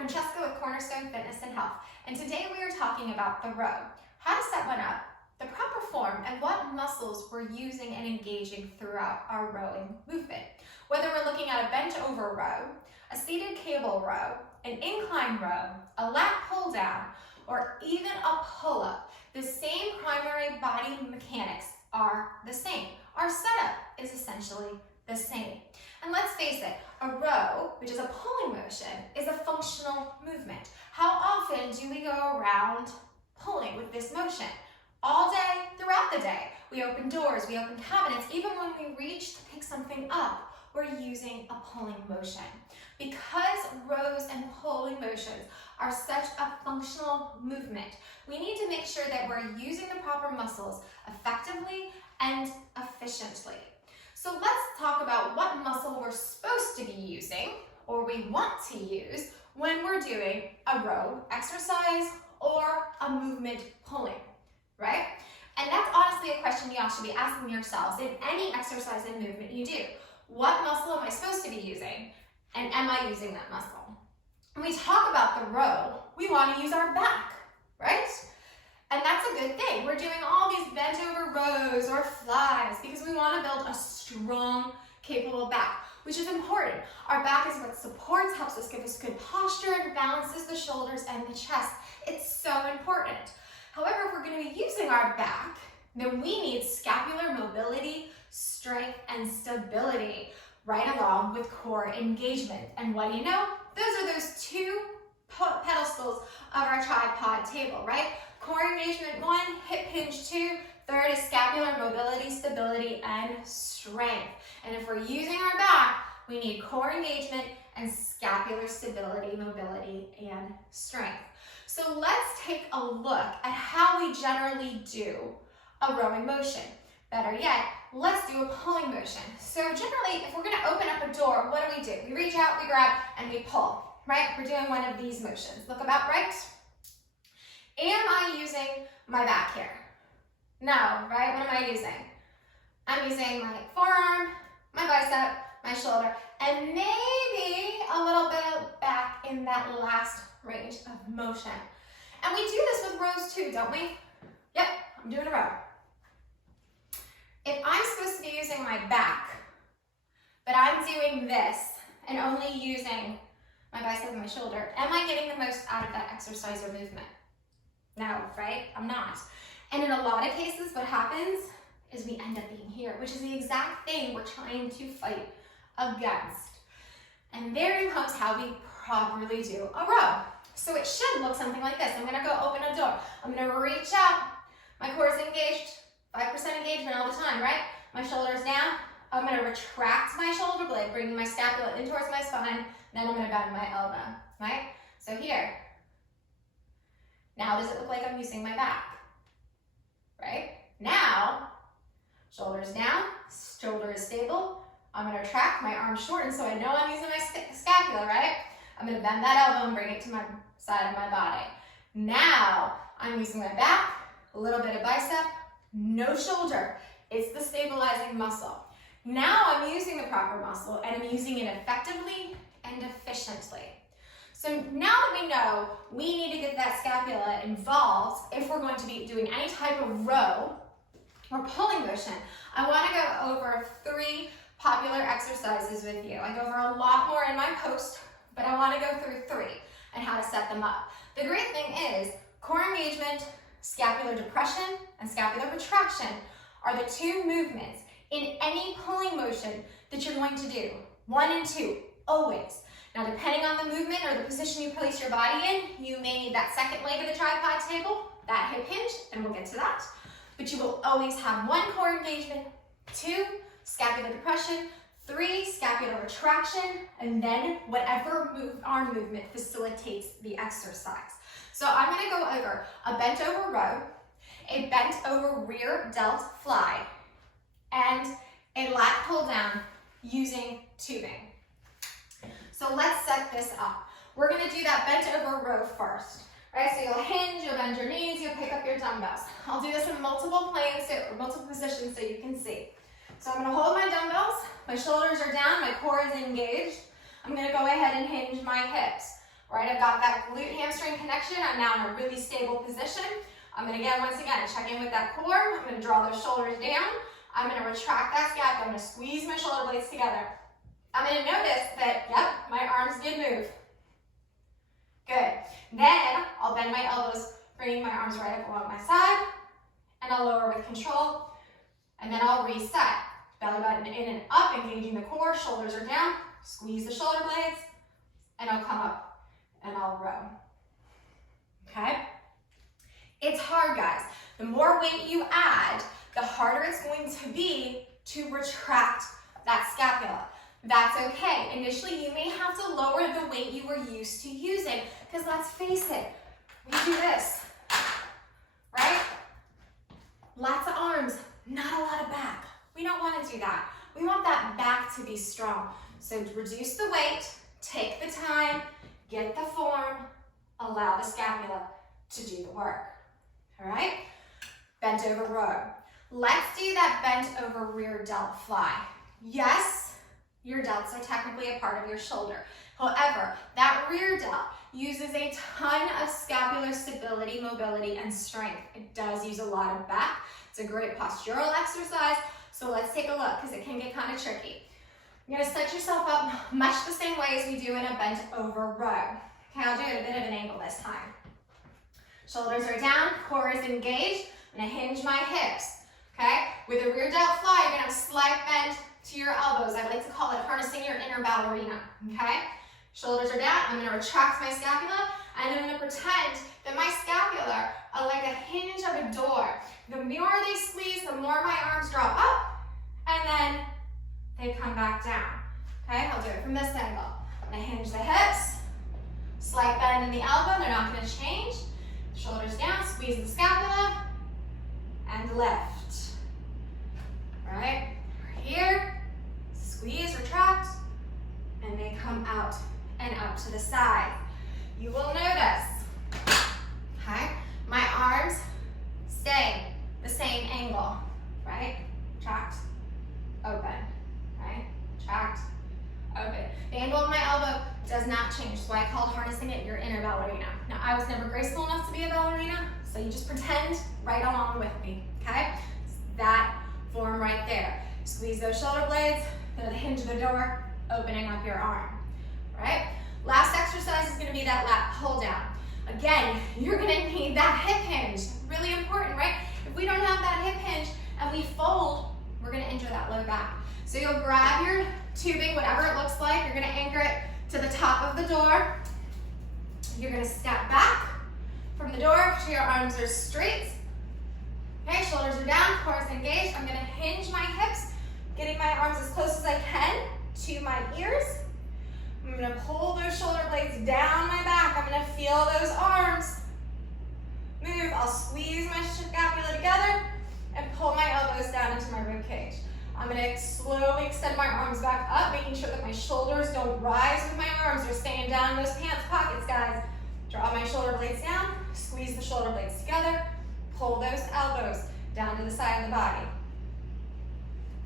Francesca with Cornerstone Fitness and Health, and today we are talking about the row, how to set one up, the proper form, and what muscles we're using and engaging throughout our rowing movement. Whether we're looking at a bent over row, a seated cable row, an incline row, a lat pull down, or even a pull-up, the same primary body mechanics are the same. Our setup is essentially the same. And let's face it, a row, which is a pulling motion, is a functional movement. How often do we go around pulling with this motion? All day, throughout the day. We open doors, we open cabinets, even when we reach to pick something up, we're using a pulling motion. Because rows and pulling motions are such a functional movement, we need to make sure that we're using the proper muscles effectively and efficiently. So let's talk about what muscle we're supposed to be using, or we want to use, when we're doing a row exercise or a movement pulling, right? And that's honestly a question you all should be asking yourselves in any exercise and movement you do. What muscle am I supposed to be using, and am I using that muscle? When we talk about the row, we want to use our back, right? And that's a good thing. We're doing all these bent over rows or flies because we want to build a strong, capable back, which is important. Our back is what supports, helps us give us good posture, and balances the shoulders and the chest. It's so important. However, if we're going to be using our back, then we need scapular mobility, strength, and stability, right along with core engagement. And what do you know? Those two pedestals of our tripod table, right? Core engagement 1, hip hinge 2, third is scapular mobility, stability, and strength. And if we're using our back, we need core engagement and scapular stability, mobility, and strength. So let's take a look at how we generally do a rowing motion. Better yet, let's do a pulling motion. So generally, if we're going to open up a door, what do? We reach out, we grab, and we pull, right? We're doing one of these motions. Look about right. Am I using my back here? No, right? What am I using? I'm using my forearm, my bicep, my shoulder, and maybe a little bit of back in that last range of motion. And we do this with rows too, don't we? Yep, I'm doing a row. If I'm supposed to be using my back, but I'm doing this and only using my bicep and my shoulder, am I getting the most out of that exercise or movement? No, right? I'm not. And in a lot of cases, what happens is we end up being here, which is the exact thing we're trying to fight against. And therein comes how we properly do a row. So it should look something like this. I'm going to go open a door. I'm going to reach out. My core is engaged. 5% engagement all the time, right? My shoulders down. I'm going to retract my shoulder blade, bringing my scapula in towards my spine. Then I'm going to bend my elbow, right? So here. Now does it look like I'm using my back? Right? Now, shoulders down, shoulder is stable. I'm going to retract, my arms shorten so I know I'm using my scapula, right? I'm going to bend that elbow and bring it to my side of my body. Now, I'm using my back, a little bit of bicep, no shoulder. It's the stabilizing muscle. Now I'm using the proper muscle and I'm using it effectively and efficiently. So now that we know we need to get that scapula involved if we're going to be doing any type of row or pulling motion, I want to go over 3 popular exercises with you. I go over a lot more in my post, but I want to go through 3 and how to set them up. The great thing is core engagement, scapular depression, and scapular retraction are the 2 movements in any pulling motion that you're going to do. 1 and 2, always. Now, depending on the movement or the position you place your body in, you may need that second leg of the tripod table, that hip hinge, and we'll get to that. But you will always have 1 core engagement, 2 scapular depression, 3 scapular retraction, and then whatever arm movement facilitates the exercise. So I'm going to go over a bent over row, a bent over rear delt fly, and a lat pull down using tubing. So let's set this up. We're going to do that bent over row first. Right, so you'll hinge, you'll bend your knees, you'll pick up your dumbbells. I'll do this in multiple planes, or multiple positions so you can see. So I'm going to hold my dumbbells, my shoulders are down, my core is engaged. I'm going to go ahead and hinge my hips. All right, I've got that glute hamstring connection. I'm now in a really stable position. I'm gonna once again, check in with that core. I'm gonna draw those shoulders down. I'm gonna retract that scapula. I'm gonna squeeze my shoulder blades together. I'm gonna notice that, yep, my arms did move. Good. Then I'll bend my elbows, bringing my arms right up along my side, and I'll lower with control, and then I'll reset. Belly button in and up, engaging the core, shoulders are down, squeeze the shoulder blades, and I'll come up and I'll row. Okay? It's hard, guys. The more weight you add, the harder it's going to be to retract that scapula. That's okay. Initially, you may have to lower the weight you were used to using, because let's face it, we do this, right? Lots of arms, not a lot of back. We don't want to do that. We want that back to be strong. So reduce the weight, take the time, get the form, allow the scapula to do the work. All right? Bent over row. Let's do that bent over rear delt fly. Yes, your delts are technically a part of your shoulder. However, that rear delt uses a ton of scapular stability, mobility, and strength. It does use a lot of back. It's a great postural exercise. So let's take a look, because it can get kind of tricky. You're gonna set yourself up much the same way as we do in a bent over row. Okay, I'll do it a bit of an angle this time. Shoulders are down, core is engaged. I'm gonna hinge my hips. Okay, with a rear delt fly, you're gonna have a slight bend to your elbows. I like to call it harnessing your inner ballerina. Okay, shoulders are down. I'm gonna retract my scapula, and I'm gonna pretend that my scapula are like a hinge of a door. The more they squeeze, the more my arms draw up, and then they come back down. Okay, I'll do it from this angle. I'm gonna hinge the hips, slight bend in the elbow, they're not gonna change. Shoulders down, squeeze the scapula, and lift. Right, here, squeeze, retract, and they come out and up to the side. You will notice, okay, my arms stay the same angle, right? Tract, open, right? Tract, open. The angle of my elbow does not change, so I called harnessing it your inner ballerina. Now, I was never graceful enough to be a ballerina, so you just pretend right along with me, okay? That form right there. Squeeze those shoulder blades, then the hinge of the door, opening up your arm, right? Last exercise is gonna be that lat pull down. Again, you're gonna need that hip hinge. Really important, right? If we don't have that hip hinge and we fold, we're gonna injure that low back. So you'll grab your tubing, whatever it looks like, you're gonna anchor it to the top of the door. You're gonna step back from the door so your arms are straight. Okay, shoulders are down, core is engaged. I'm gonna hinge my hips, getting my arms as close as I can to my ears. I'm gonna pull those shoulder blades down my back. I'm gonna feel those arms move. I'll squeeze my scapula together and pull my elbows down into my rib cage. I'm gonna slowly extend my arms back up, making sure that my shoulders don't rise with my arms. They're staying down in those pants pockets, guys. Draw my shoulder blades down, squeeze the shoulder blades together, pull those elbows down to the side of the body.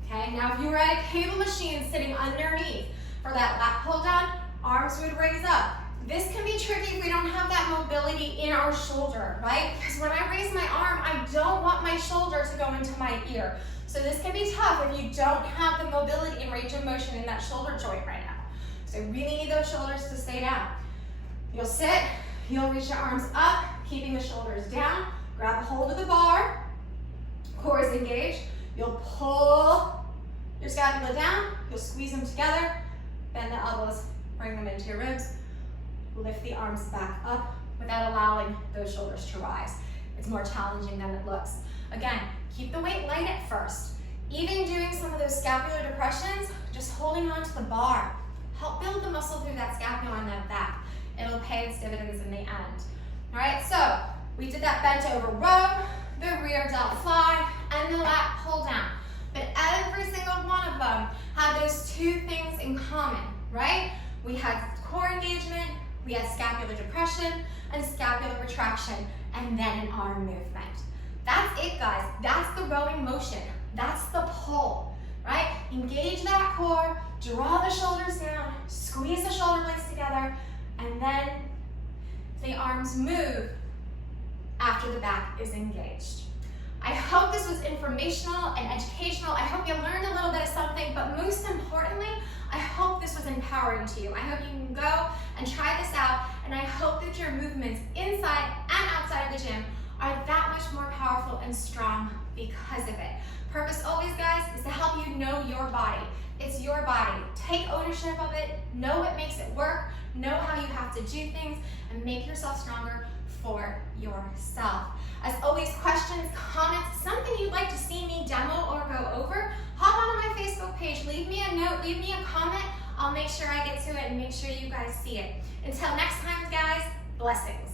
Okay, now if you were at a cable machine sitting underneath for that lat pull down, arms would raise up. This can be tricky if we don't have that mobility in our shoulder, right? Because when I raise my arm, I don't want my shoulder to go into my ear. So this can be tough if you don't have the mobility and range of motion in that shoulder joint right now. So you really need those shoulders to stay down. You'll sit, you'll reach your arms up, keeping the shoulders down, grab a hold of the bar, core is engaged. You'll pull your scapula down, you'll squeeze them together, bend the elbows, bring them into your ribs, lift the arms back up without allowing those shoulders to rise. It's more challenging than it looks. Again, keep the weight light at first. Even doing some of those scapular depressions, just holding on to the bar. Help build the muscle through that scapula and that back. It'll pay its dividends in the end. All right, so we did that bent over row, the rear delt fly, and the lat pull down. But every single one of them had those two things in common, right? We had core engagement, we had scapular depression, and scapular retraction, and then an arm movement. That's it, guys. That's the rowing motion. That's the pull, right? Engage that core, draw the shoulders down, squeeze the shoulder blades together, and then the arms move after the back is engaged. I hope this was informational and educational. I hope you learned a little bit of something, but most importantly, I hope this was empowering to you. I hope you can go and try this out, and I hope that your movements inside and outside of the gym are that much more powerful and strong because of it. Purpose always, guys, is to help you know your body. It's your body. Take ownership of it, know what makes it work, know how you have to do things, and make yourself stronger for yourself. As always, questions, comments, something you'd like to see me demo or go over, hop onto my Facebook page, leave me a note, leave me a comment. I'll make sure I get to it and make sure you guys see it. Until next time, guys, blessings.